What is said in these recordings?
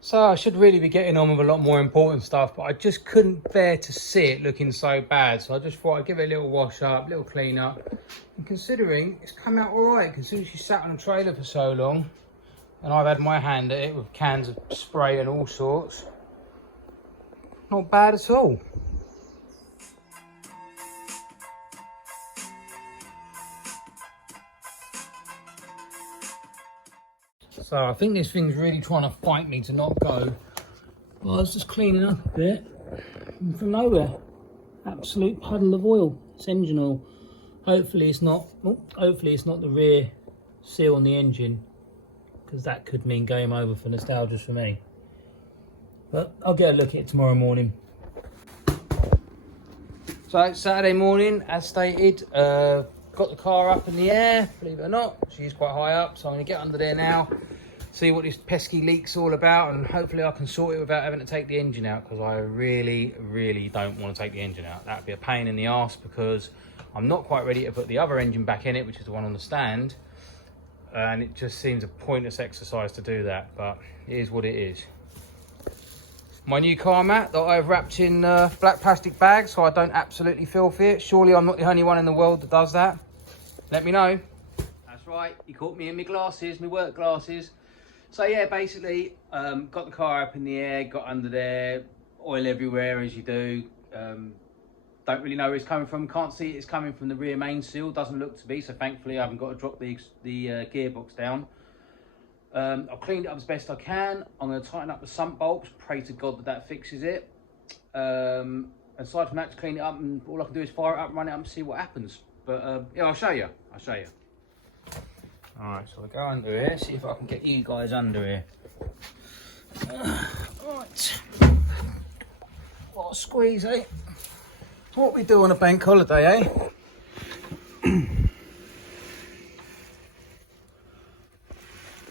So I should really be getting on with a lot more important stuff, but I just couldn't bear to see it looking so bad. So I just thought I'd give it a little wash up, little clean up. And considering it's come out all right, considering she sat on a trailer for so long, and I've had my hand at it with cans of spray and all sorts, not bad at all. So I think this thing's really trying to fight me to not go. Well, I was just cleaning up a bit, and from nowhere, absolute puddle of oil. It's engine oil. Hopefully it's not. Hopefully it's not the rear seal on the engine, because that could mean game over for nostalgia for me. But I'll get a look at it tomorrow morning. So it's Saturday morning, as stated. Got the car up in the air, believe it or not. She's quite high up, so I'm going to get under there now, see what this pesky leak's all about, and hopefully I can sort it without having to take the engine out, because I really don't want to take the engine out. That'd be a pain in the arse, because I'm not quite ready to put the other engine back in it, which is the one on the stand, and it just seems a pointless exercise to do that, but it is what it is. My new car mat that I've wrapped in black plastic bags so I don't absolutely filthy it. Surely I'm not the only one in the world that does that. Let me know. That's right, you caught me in my glasses, my work glasses. So yeah, basically, got the car up in the air, got under there, oil everywhere as you do. Don't really know where it's coming from, can't see it's coming from the rear main seal, doesn't look to be, so thankfully I haven't got to drop the gearbox down. I've cleaned it up as best I can. I'm going to tighten up the sump bolts, pray to God that that fixes it. Aside from that, to clean it up, and all I can do is fire it up, run it up and see what happens. But yeah, I'll show you. Alright, so we'll go under here, see if I can get you guys under here. Right. What a squeeze, eh? What we do on a bank holiday, eh?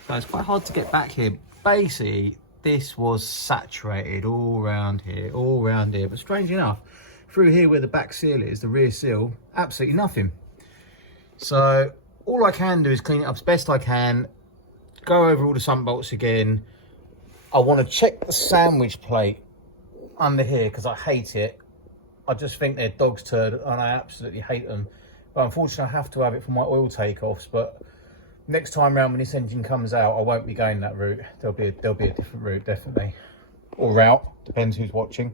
So it's quite hard to get back here. Basically, this was saturated all around here, But strangely enough, through here where the back seal is, the rear seal, absolutely nothing. So all I can do is clean it up as best I can, go over all the sump bolts again. I want to check the sandwich plate under here because I hate it. I just think they're dog's turd and I absolutely hate them. But unfortunately, I have to have it for my oil takeoffs. But next time round when this engine comes out, I won't be going that route. There'll be a different route, definitely. Or route, depends who's watching.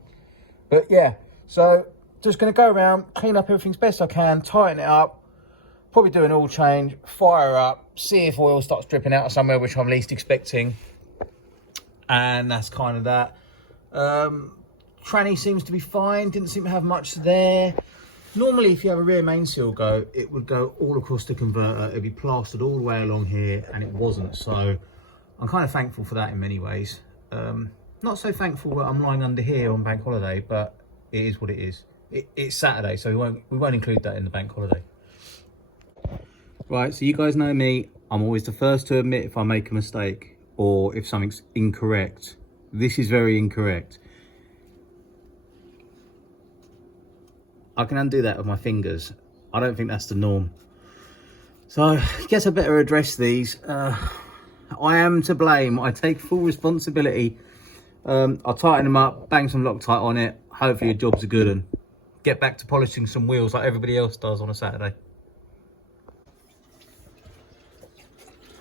But yeah, so just going to go around, clean up everything as best I can, tighten it up, probably do an oil change, fire up, see if oil starts dripping out of somewhere, which I'm least expecting. And that's kind of that. Tranny seems to be fine, didn't seem to have much there. Normally, if you have a rear main seal go, it would go all across the converter. It'd be plastered all the way along here, and it wasn't. So I'm kind of thankful for that in many ways. Not so thankful that I'm lying under here on bank holiday, but it is what it is. It's Saturday, so we won't include that in the bank holiday. Right, so you guys know me. I'm always the first to admit if I make a mistake or if something's incorrect. This is very incorrect. I can undo that with my fingers. I don't think that's the norm. So I guess I better address these. I am to blame. I take full responsibility. I'll tighten them up, bang some Loctite on it. Hopefully your job's a good one. Get back to polishing some wheels like everybody else does on a Saturday.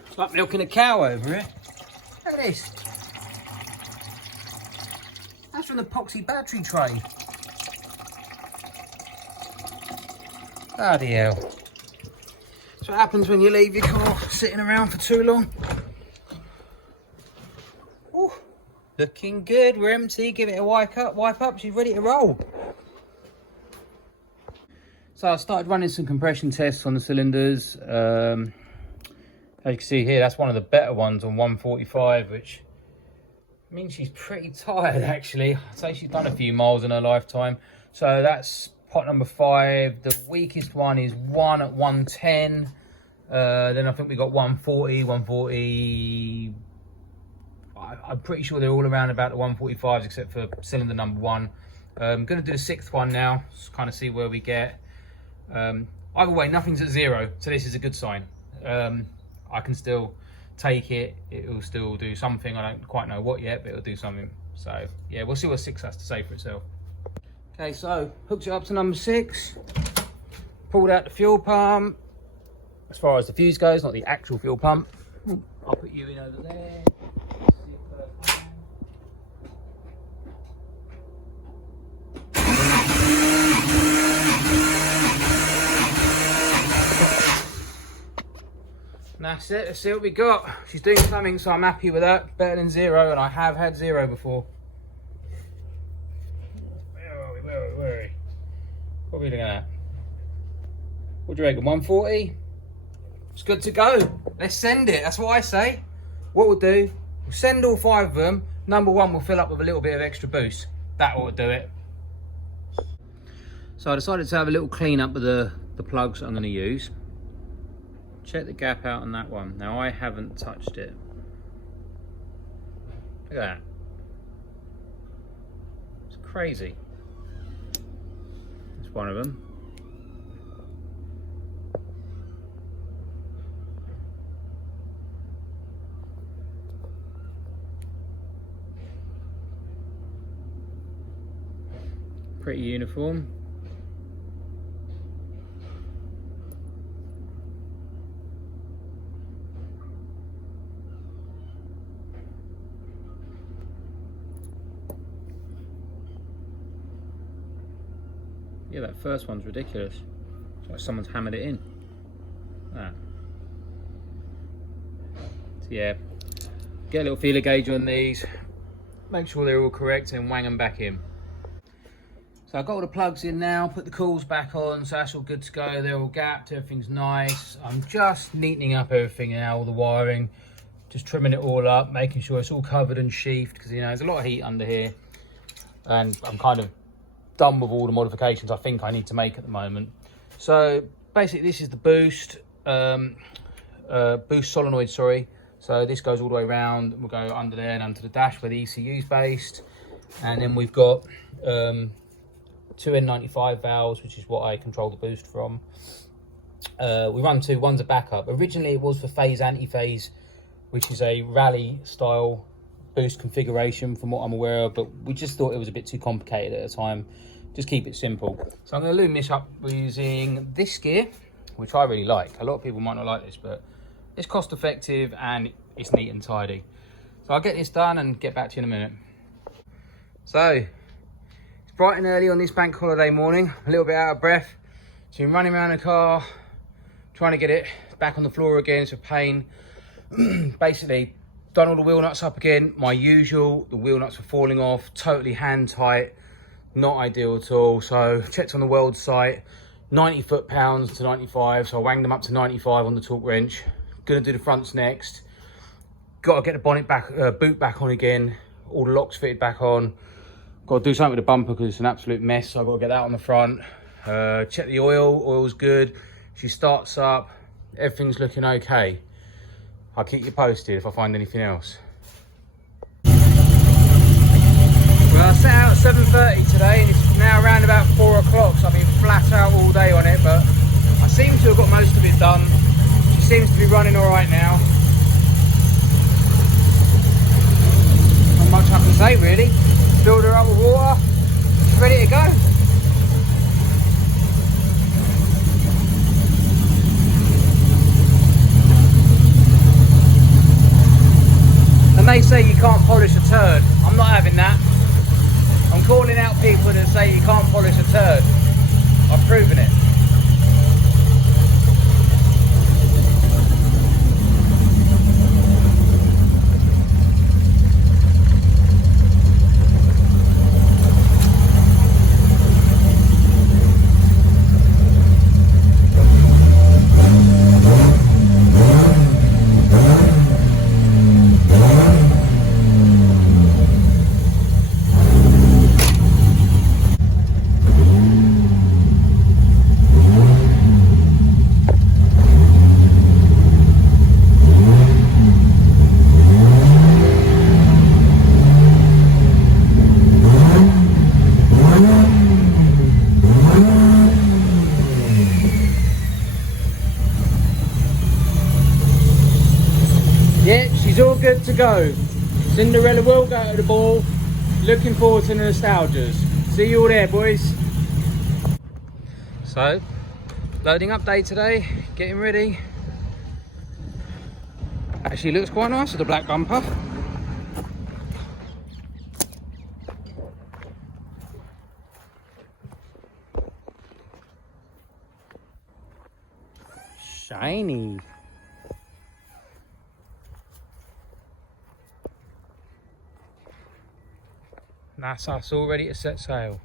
It's like milking a cow over here. Look at this. That's from the epoxy battery tray. Bloody hell. That's what happens when you leave your car sitting around for too long. Ooh, looking good. We're empty. Give it a wipe up. She's ready to roll. So I started running some compression tests on the cylinders. As you can see here, that's one of the better ones on 145, which means she's pretty tired actually. I'd say she's done a few miles in her lifetime. So that's pot number 5. The weakest one is 1 at 110. Then I think we got 140, 140. I'm pretty sure they're all around about the 145s except for cylinder number 1. I'm going to do the 6th one now, just kind of see where we get. Either way, nothing's at 0, so this is a good sign. I can still take it, it will still do something. I don't quite know what yet, but it'll do something. So yeah, we'll see what 6 has to say for itself. Okay, so hooked it up to number 6, pulled out the fuel pump. As far as the fuse goes, not the actual fuel pump. I'll put you in over there. And that's it, let's see what we got. She's doing something, so I'm happy with that. Better than 0, and I have had 0 before. Where are we? What are we looking at? What do you reckon, 140? It's good to go. Let's send it, that's what I say. What we'll do, we'll send all 5 of them. Number 1 will fill up with a little bit of extra boost. That ought to do it. So I decided to have a little clean up with the plugs that I'm going to use. Check the gap out on that one. Now I haven't touched it. Look at that. It's crazy. That's one of them. Pretty uniform. Yeah, that first one's ridiculous. It's like someone's hammered it in. That. So yeah, get a little feeler gauge on these, make sure they're all correct, and wang them back in. So I've got all the plugs in now, put the coils back on, so that's all good to go. They're all gapped, everything's nice. I'm just neatening up everything now, all the wiring, just trimming it all up, making sure it's all covered and sheathed, because you know there's a lot of heat under here, and I'm kind of done with all the modifications I think I need to make at the moment. So basically this is the boost solenoid, sorry. So this goes all the way around. We'll go under there and under the dash where the ECU is based, and then we've got 2 N95 valves, which is what I control the boost from. We run 2, one's a backup. Originally it was for phase anti-phase, which is a rally style boost configuration from what I'm aware of, but we just thought it was a bit too complicated at the time. Just keep it simple. So I'm going to lube this up using this gear, which I really like. A lot of people might not like this, but it's cost effective and it's neat and tidy. So I'll get this done and get back to you in a minute. So it's bright and early on this bank holiday morning. I'm a little bit out of breath. So I'm running around the car, trying to get it back on the floor again. It's a pain. Basically, done all the wheel nuts up again. My usual, the wheel nuts were falling off, totally hand tight, not ideal at all. So checked on the world site, 90 foot-pounds to 95. So I wanged them up to 95 on the torque wrench. Gonna do the fronts next. Got to get the bonnet back, boot back on again. All the locks fitted back on. Got to do something with the bumper because it's an absolute mess. So I've got to get that on the front. Check the oil, oil's good. She starts up, everything's looking okay. I'll keep you posted if I find anything else. Well, I set out at 7:30 today and it's now around about 4 o'clock, so I've been flat out all day on it, but I seem to have got most of it done. She seems to be running all right now. Not much I can say really. Filled her up with water, she's ready to go. And they say you can't polish a turd. I'm not having that. I'm calling out people that say you can't polish a turd. I've proven it. go. Cinderella will go to the ball. Looking forward to the nostalgias. See you all there, boys. So, loading up day today, getting ready. Actually looks quite nice with the black bumper. Shiny. That's us all ready to set sail.